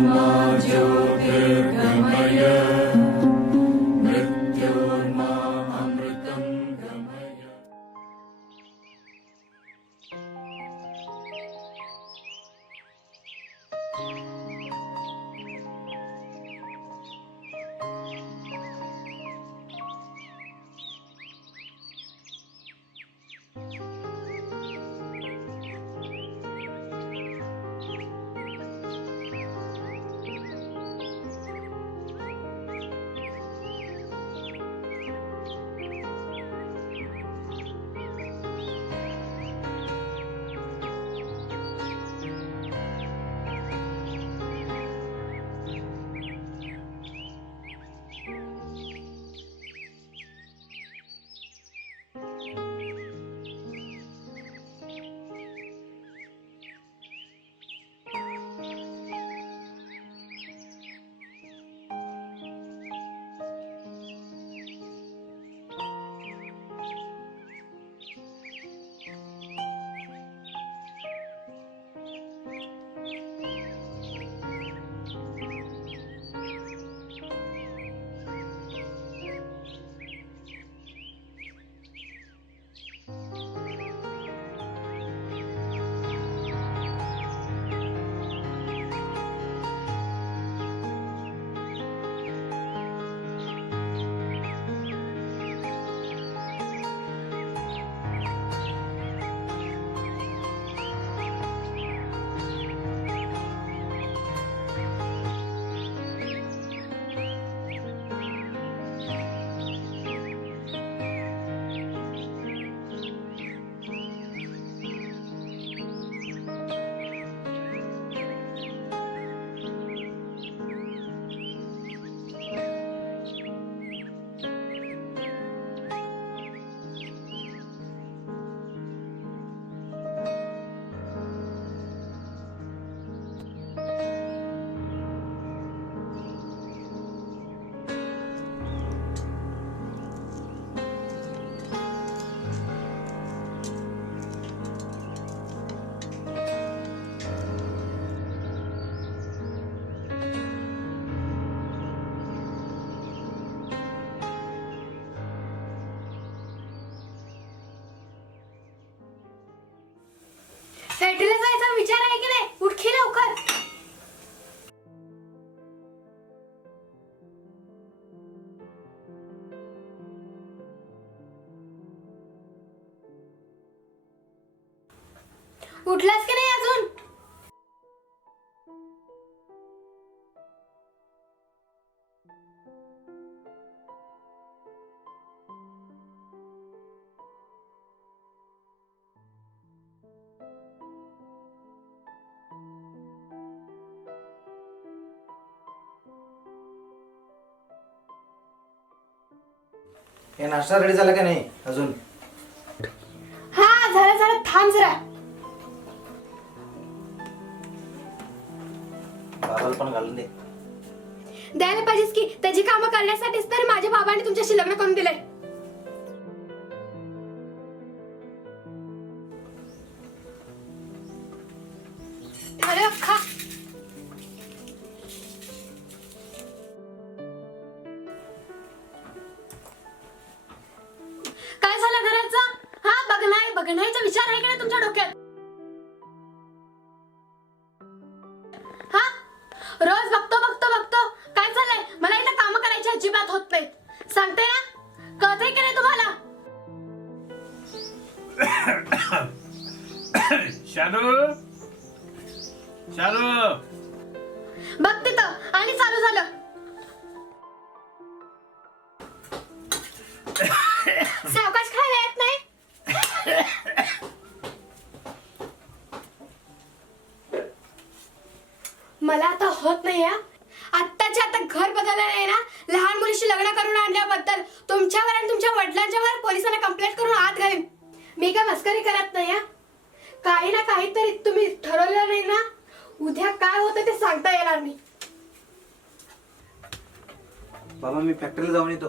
मा ज्योतिर्गमय मृत्योर्मा अमृतं गमय। फॅक्टरीला जायचा विचार आहे की नाही? उठ की लवकर. उठलास की नाही अजून? हे नाश्ता रेडी झाला का नाही अजून? हा झालं झालं, थांब जरा. बाबाला पण घालून दे. द्यायला पाहिजेस की, त्याची कामं करण्यासाठीच तर माझ्या बाबांनी तुमच्याशी लग्न करून दिलंय. अरे खा. काय झालं घराचा? हा बघण्याचा विचार आहे का नाही तुमच्या डोक्यात? हा रोज बघतो काय झालंय? मला इथं काम करायची अजिबात होत नाही. सांगते ना, कळतंय की नाही तुम्हाला? शालू बघ तिथं, आणि चालू झालं. सावकाश खायला येत नाही? मला आता होत नाही. आत्ताच्या आता घर बदललं नाही ना, लहान मुलीशी लग्न करून आणल्याबद्दल तुमच्यावर आणि तुमच्या वडिलांच्यावर पोलिसांना कंप्लेंट करून आत घालीन. मी काय मस्करी करत नाही. काही ना काहीतरी तुम्ही ठरवलं नाही ना, उद्या काय होतं ते सांगता येणार नाही. बाबा मी फॅक्टरीला जाऊन येतो.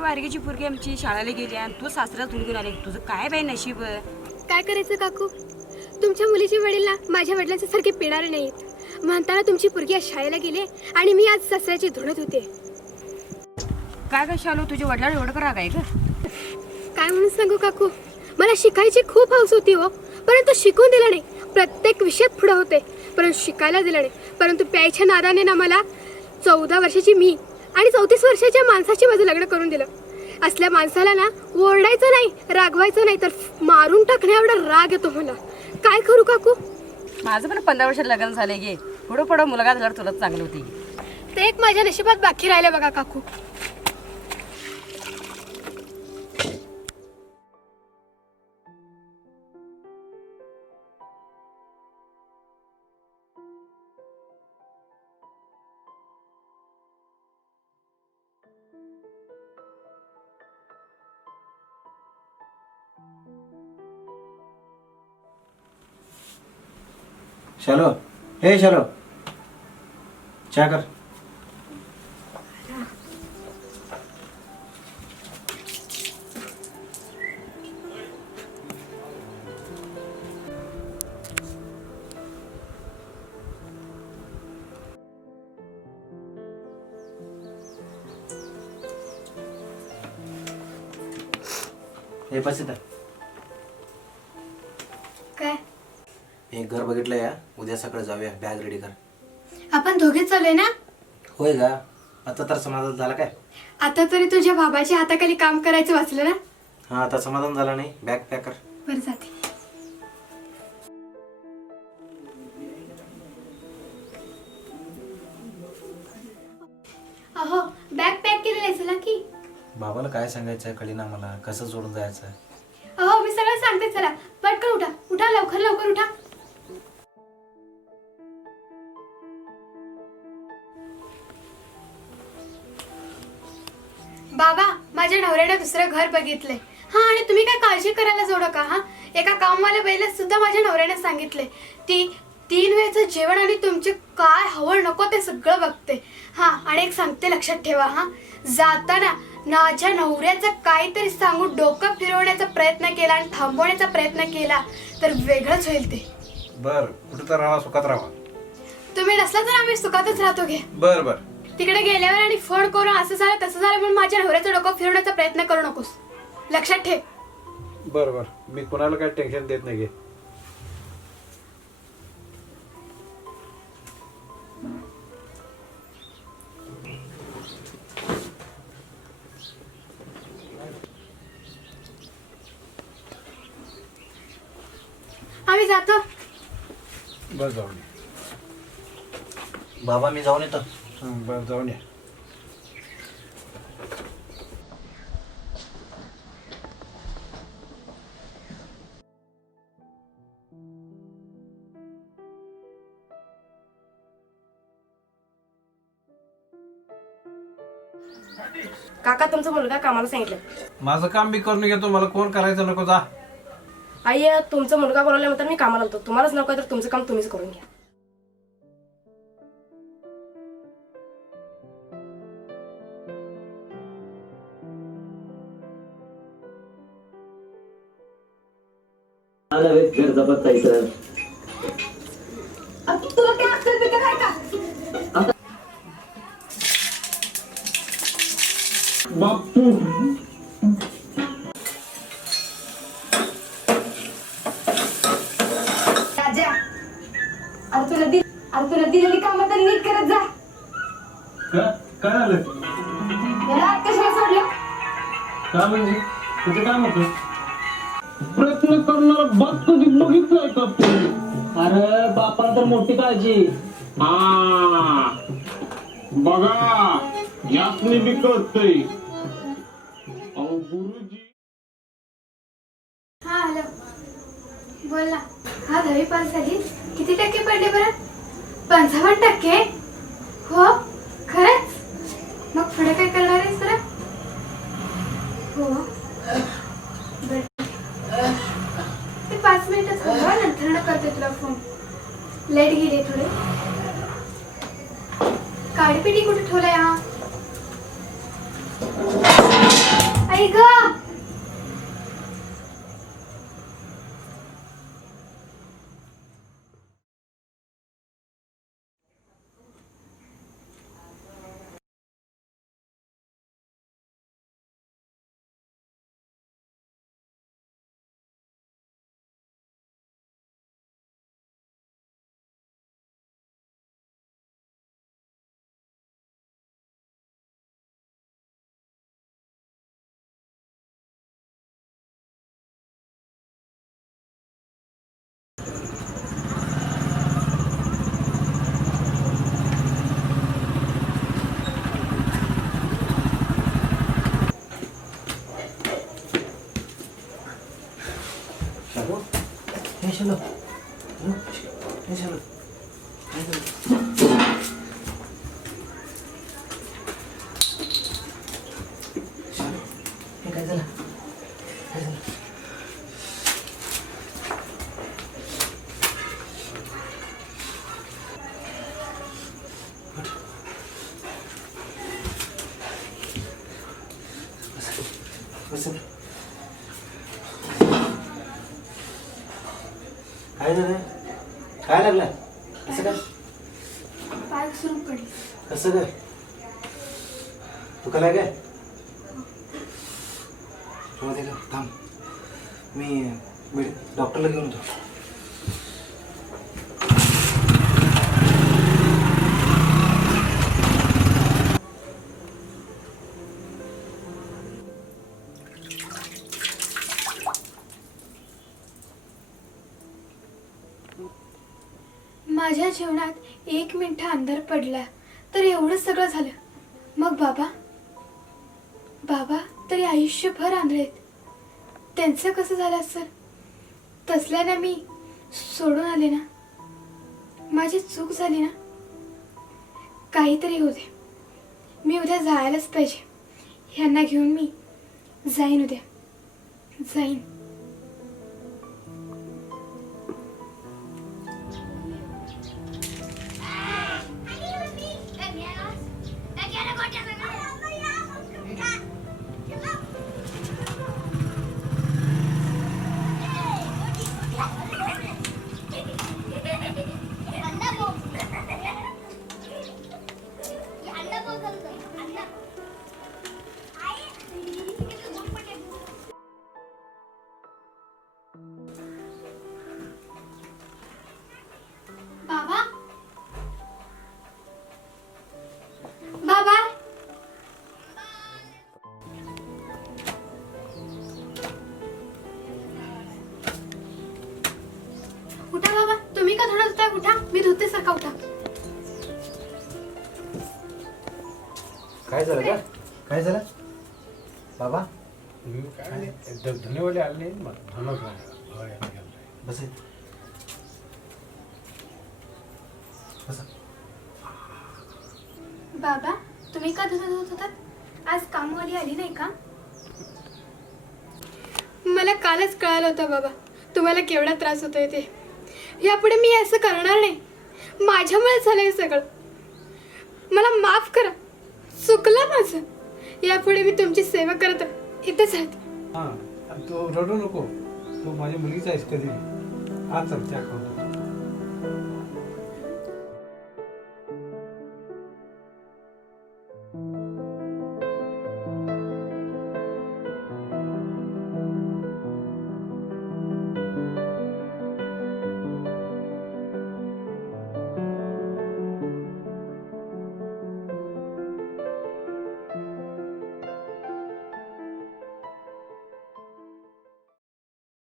वारगीची पोरगी आमची शाळेला गेली आणि तू सासरा धुडून आले. तुझं काय बाई नशीब. काय करायचं काकू, तुमच्या मुलीचे वडील ना माझ्या वडिलांच्या सारखे पिणारे नाहीत. म्हणताना तुमची पोरगी आज शाळेला गेली आणि मी आज सासऱ्याची धुणत होते. काय काय शालू, तुझ्या वडिलांना एवढं का राग आहे का? काय म्हणून सांगू काकू, मला शिकायची खूप हौस होती हो, परंतु शिकून दिलं नाही. प्रत्येक विषयात पुढे होते परंतु शिकायला दिलं नाही. परंतु प्यायच्या नादाने ना मला 14 वर्षाची मी आणि 34 वर्षाच्या माणसाची माझं लग्न करून दिलं. असल्या माणसाला ना ओरडायचं नाही, रागवायचं नाही, तर मारून टाकण्या एवढा राग येतो मला. काय करू काकू? माझं पण 15 वर्षात लग्न झाले गे. पुढं पुढं मुलगा झाल्यावर तुला चांगली होती. ते एक माझ्या नशिबात बाकी राहिले बघा काकू. शालो, हे शालो, चहा कर. हे बस इथं. काय? एक घर बघितलं या, उद्या सकाळी जाऊया. बॅग रेडी कर. आपण दोघेच चालूय ना? होय का? आता तर समाधान झाला काय? आता तरी तुझ्या बाबाच्या हाताखाली काम करायचं वाचलं ना? हा, आता समाधान झाला नाही. बॅग पॅक कर. बरं जाते. अहो, बॅग पॅक केलेलं आहे चला की. बाबाला काय सांगायचं कळीना मला. कसं जोडून जायचं? अहो, मी सगळं सांगते. चला पटकन उठा, उठा लवकर लवकर उठा. बाबा, माझ्या नवऱ्याने दुसरं घर बघितलंय. हा, आणि तुम्ही काय काळजी करायला जोडू का? हा, एका कामवाल्या बाईला सुद्धा माझ्या नवऱ्याने सांगितले. ती 3 वेळचं जेवण आणि तुमचे काय हवं नको ते सगळं बघते. हा, आणि एक सांगते, लक्षात ठेवा. हा, जाताना माझ्या नवऱ्याचं काहीतरी सांगून डोकं फिरवण्याचा प्रयत्न केला आणि थांबवण्याचा प्रयत्न केला तर वेगळंच होईल ते. बर, कुठं तर राहा, सुखात राहा. तुम्ही नसला तर आम्ही सुखातच राहतो. घे. बर बर. तिकडे गेल्यावर आणि फोन करून असं झालं तसं झालं म्हणून माझ्या नवऱ्याचं डोकं फिरवण्याचा प्रयत्न करू नकोस. लक्षात ठेव. बर बर, मी कोणाला काय टेन्शन देत नाही. घे. आम्ही जातो. बस जाऊन ये. बाबा, मी जाऊन येतो. बर, जाऊन या. काका, तुमचा मुलगा कामाला सांगितलं. माझं काम मी करून घेतो. मला कोण करायचं नको. जा. आई, तुमचा मुलगा बोलवल्यानंतर मी कामाला होतो. तुम्हालाच नको तर तुमचं काम तुम्हीच करून घ्या. तुला काय अक्कल बिकल आहे का? राजा, अरे तुला दिलेली कामं तर नीट करत जा. काय झालं? याला कशाला सोडलं? का म्हणजे तुझं काम होतं? प्रयत्न करणारा बाप कधी बघितलाय का तू? अरे बापाला तर मोठी काळजी. हा बघा, यासनी बी कळतंय. अहो गुरुजी. हा, हॅलो, बोल ना. हा, 10वी पास झाली. किती टक्के पडले बरं? 55%? हो, खरंच? मग पुढे काय करणार आहेस बरं? हो, बरं. ते 5 मिनिटच हो, नंतर करते तुला फोन. लेट गेले थोडे. काडीपिटी कुठे ठेवलाय? हा, आई ग शालू हे शालू हे शालू काय झालं? शालू हे काय झालं? काय झालं? बस काय झालं? काय लागलं? कसं काय? पाय घसरून पडले. कसं काय? तू काय काय? मध्ये का थांब मी डॉक्टरला घेऊन येतो. माझ्या जीवनात 1 मिनिट अंधार पडला तर एवढं सगळं झालं. मग बाबा तरी आयुष्यभर आंधळेत. त्यांचं कसं झालं असेल? तसल्याने मी सोडून आले ना. माझी चूक झाली ना. काहीतरी होऊ दे. मी उद्या जायलाच पाहिजे. ह्यांना घेऊन मी जाईन उद्या. जाईन. बाबा बाबा उठा बाबा. तुम्ही का धडत होताय? उठा. मी धुते सारखा. उठा. काय झालं का? काय झालं बाबा? काय धनेवाले आले नाही मग धनच बस बस. बाबा तुम्ही का धुत होतात? आज कामवाली आली नाही का? मला कालच कळालं होतं बाबा तुम्हाला केवढा त्रास होतोय ते. यापुढे मी असं करणार नाही. माझ्यामुळे झालं हे सगळं. मला माफ करा. चुकलं माझं. यापुढे मी तुमची सेवा करत इथेच राहते. हां तू रडू नको. तू माझी मुलगीच आहेस कधी. आज चल त्या खाऊ.